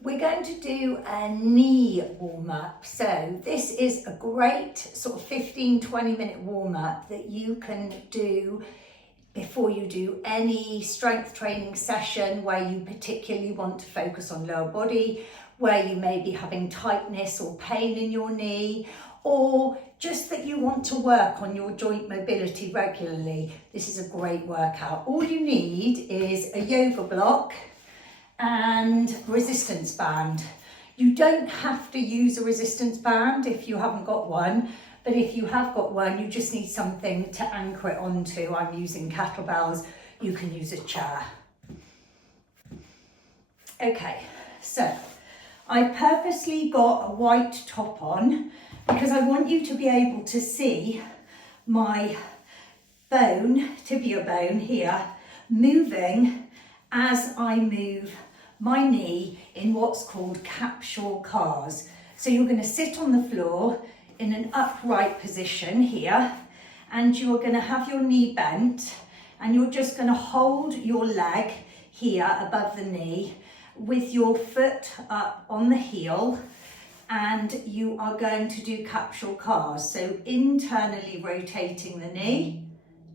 We're going to do a knee warm-up. So this is a great sort of 15-20 minute warm-up that you can do before you do any strength training session where you particularly want to focus on lower body, where you may be having tightness or pain in your knee, or just that you want to work on your joint mobility regularly. This is a great workout. All you need is a yoga block and resistance band. You don't have to use a resistance band if you haven't got one, but if you have got one, you just need something to anchor it onto. I'm using kettlebells, you can use a chair. Okay, so I purposely got a white top on because I want you to be able to see my bone, tibia bone here, moving as I move my knee in what's called capsule cars. So you're going to sit on the floor in an upright position here, and you're going to have your knee bent, and you're just going to hold your leg here above the knee with your foot up on the heel, and you are going to do capsule cars. So internally rotating the knee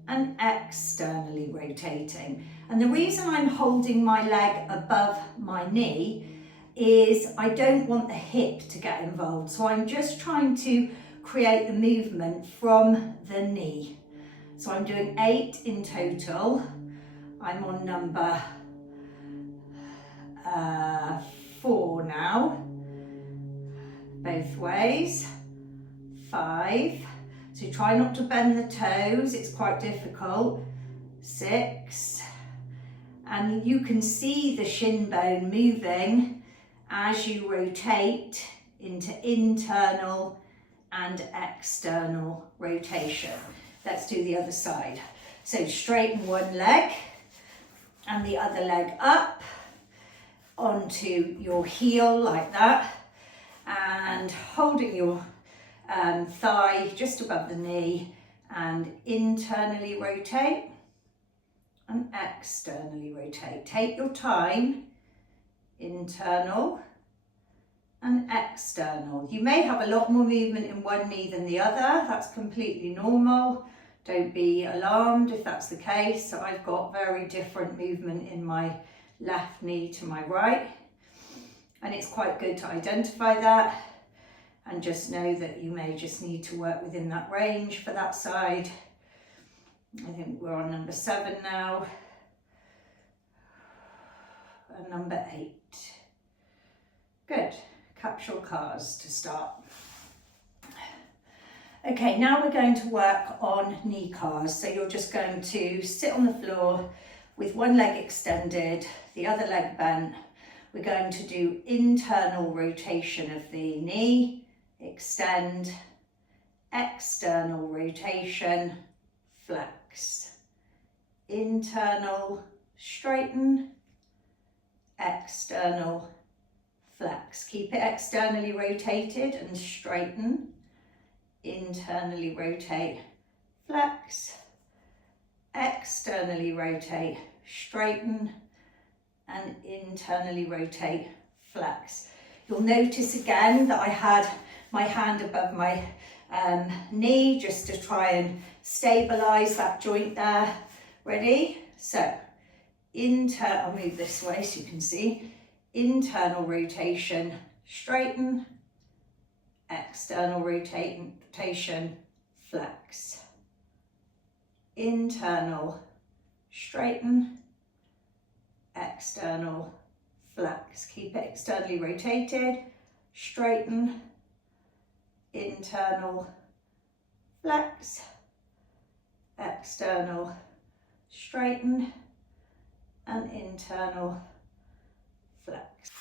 and externally rotating. And the reason I'm holding my leg above my knee is I don't want the hip to get involved. So I'm just trying to create the movement from the knee. So I'm doing 8 in total. I'm on number 4 now, both ways. 5. So try not to bend the toes, it's quite difficult. 6. And you can see the shin bone moving as you rotate into internal and external rotation. Let's do the other side. So straighten one leg and the other leg up onto your heel like that, and holding your thigh just above the knee, and internally rotate and externally rotate. Take your time, internal and external. You may have a lot more movement in one knee than the other. That's completely normal. Don't be alarmed if that's the case. So I've got very different movement in my left knee to my right, and it's quite good to identify that and just know that you may just need to work within that range for that side. I think we're on number 7 now, and number 8. Good, capsule cars to start. Okay, now we're going to work on knee cars. So you're just going to sit on the floor with one leg extended, the other leg bent. We're going to do internal rotation of the knee, extend, external rotation, flex, internal, straighten, external, flex. Keep it externally rotated and straighten, internally rotate, flex, externally rotate, straighten, and internally rotate, flex. You'll notice again that I had my hand above my knee just to try and stabilize that joint there. Ready? So, I'll move this way so you can see. Internal rotation, straighten, external rotation, flex. Internal, straighten, external, flex. Keep it externally rotated, straighten, internal, flex, external, straighten, and internal, flex.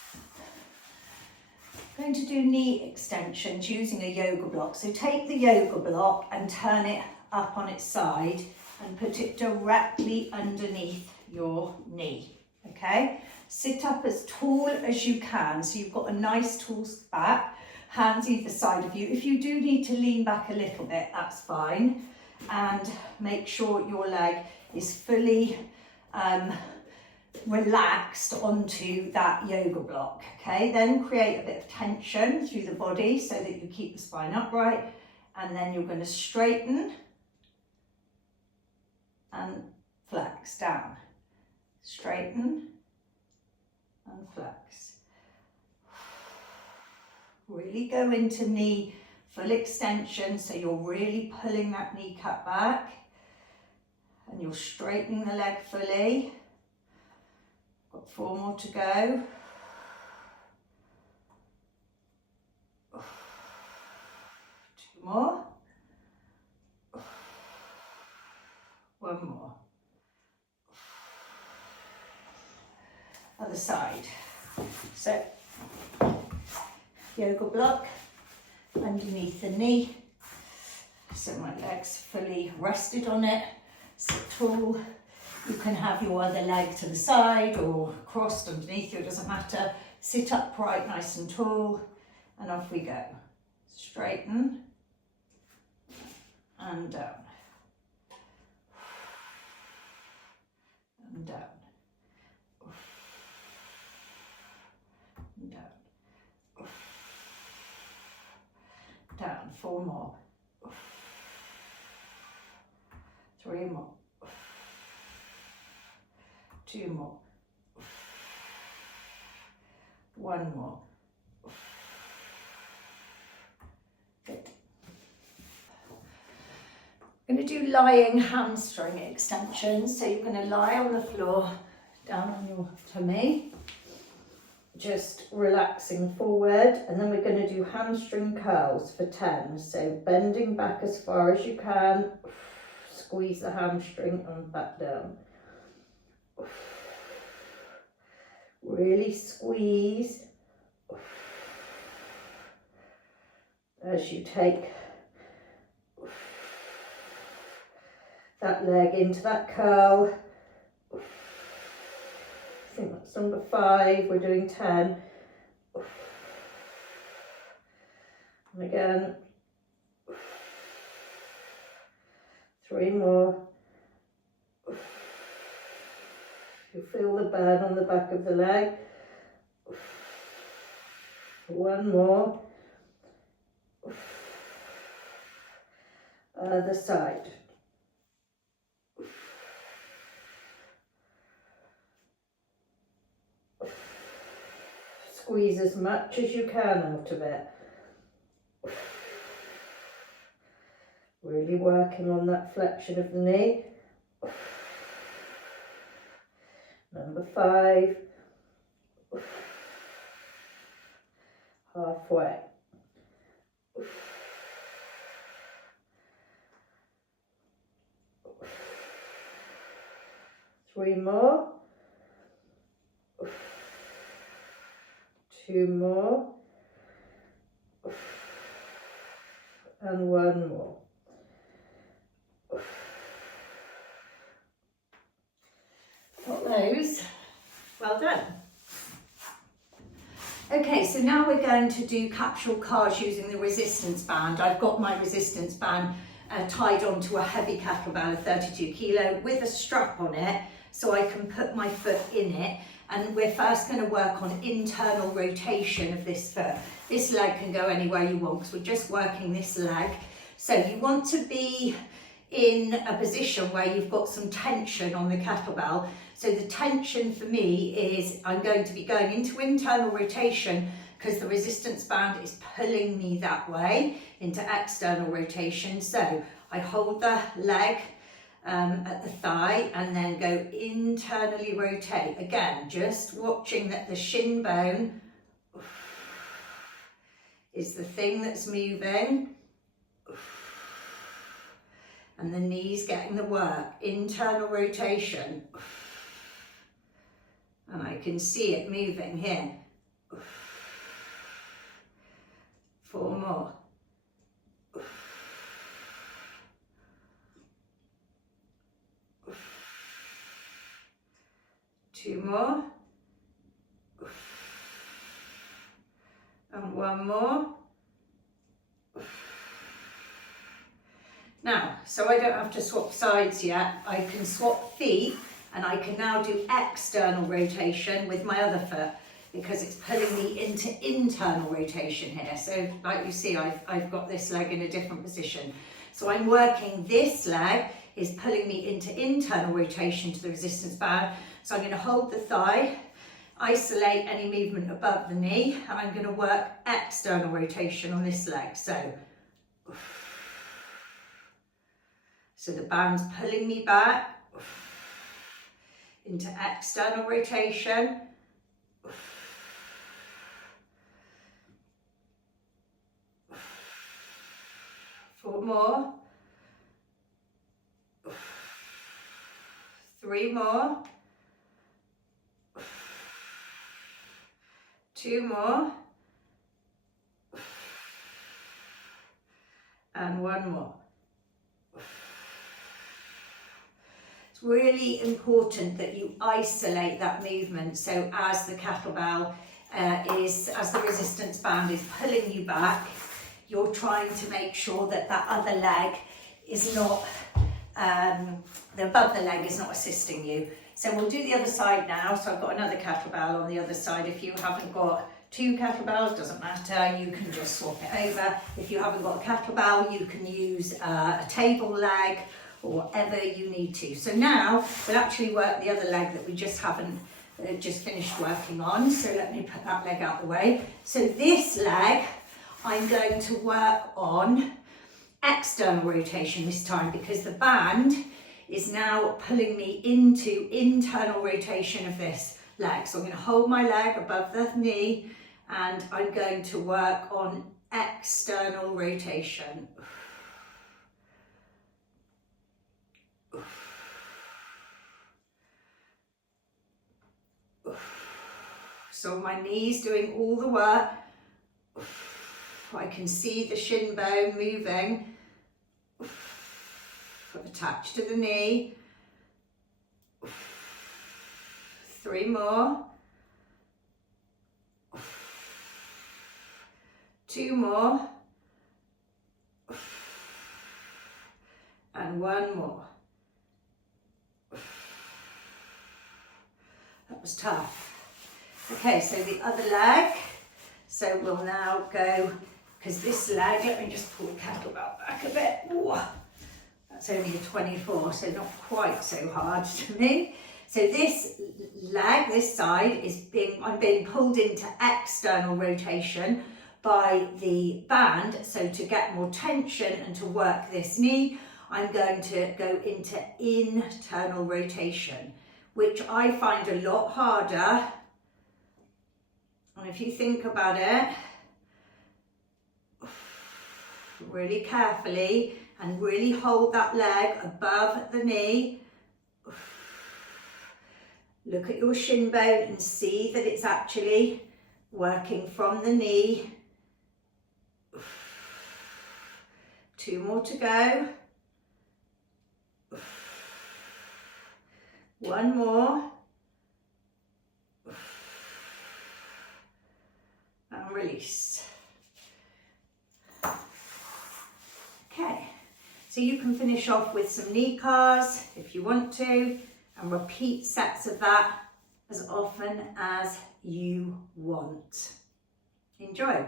I'm going to do knee extensions using a yoga block. So take the yoga block and turn it up on its side and put it directly underneath your knee. Okay, sit up as tall as you can, so you've got a nice tall back, hands either side of you. If you do need to lean back a little bit, that's fine, and make sure your leg is fully relaxed onto that yoga block. Okay, then create a bit of tension through the body so that you keep the spine upright, and then you're going to straighten and flex down, straighten and flex. Really go into knee full extension, so you're really pulling that kneecap back, and you're straightening the leg fully. Got 4 more to go. Two more. 1 more. Other side. So, yoga block underneath the knee. So my leg's fully rested on it. Sit tall. You can have your other leg to the side or crossed underneath you, it doesn't matter. Sit upright, nice and tall, and off we go. Straighten and down. And down. And down. Down. 4 more. 3 more. 2 more. 1 more. Good. I'm going to do lying hamstring extensions. So you're going to lie on the floor, down on your tummy, just relaxing forward, and then we're going to do hamstring curls for 10. So bending back as far as you can, squeeze the hamstring and back down. Really squeeze as you take that leg into that curl. I think that's number 5, we're doing 10. And again, 3 more. You feel the burn on the back of the leg. 1 more. Other side. Squeeze as much as you can out of it. Really working on that flexion of the knee. Number 5. Halfway. 3 more. 2 more. And 1 more. Got those. Well done. Okay, so now we're going to do capsule cars using the resistance band. I've got my resistance band tied onto a heavy kettlebell of 32 kilo with a strap on it, so I can put my foot in it. And we're first going to work on internal rotation of this foot. This leg can go anywhere you want because we're just working this leg. So you want to be in a position where you've got some tension on the kettlebell. So the tension for me is I'm going to be going into internal rotation because the resistance band is pulling me that way into external rotation. So I hold the leg at the thigh and then go internally rotate. Again, just watching that the shin bone is the thing that's moving. And the knees getting the work, internal rotation. And I can see it moving here. 4 more. 2 more. And 1 more. Now, so I don't have to swap sides yet. I can swap feet And I can now do external rotation with my other foot because it's pulling me into internal rotation here. So like you see, I've got this leg in a different position. So I'm working this leg is pulling me into internal rotation to the resistance band. So I'm going to hold the thigh, isolate any movement above the knee, and I'm going to work external rotation on this leg. So the band's pulling me back into external rotation. 4 more. 3 more. 2 more. And 1 more. It's really important that you isolate that movement. So as the kettlebell as the resistance band is pulling you back, you're trying to make sure that that other leg is not, the above the leg is not assisting you. So we'll do the other side now. So I've got another kettlebell on the other side. If you haven't got 2 kettlebells, doesn't matter, you can just swap it over. If you haven't got a kettlebell, you can use a table leg or whatever you need to. So now we'll actually work the other leg that we just haven't just finished working on. So let me put that leg out the way. So this leg, I'm going to work on external rotation this time because the band is now pulling me into internal rotation of this leg. So I'm going to hold my leg above the knee and I'm going to work on external rotation. So my knee's doing all the work. I can see the shin bone moving, attached to the knee. 3 more. 2 more. And 1 more. That was tough. Okay, so the other leg. So we'll now go, because this leg, let me just pull the kettlebell back a bit. Ooh, that's only a 24, so not quite so hard to me. So this leg, this side, I'm being pulled into external rotation by the band. So to get more tension and to work this knee, I'm going to go into internal rotation, which I find a lot harder. And if you think about it, really carefully and really hold that leg above the knee. Look at your shin bone and see that it's actually working from the knee. 2 more to go. 1 more. And release. Okay, so you can finish off with some knee cars if you want to, and repeat sets of that as often as you want. Enjoy.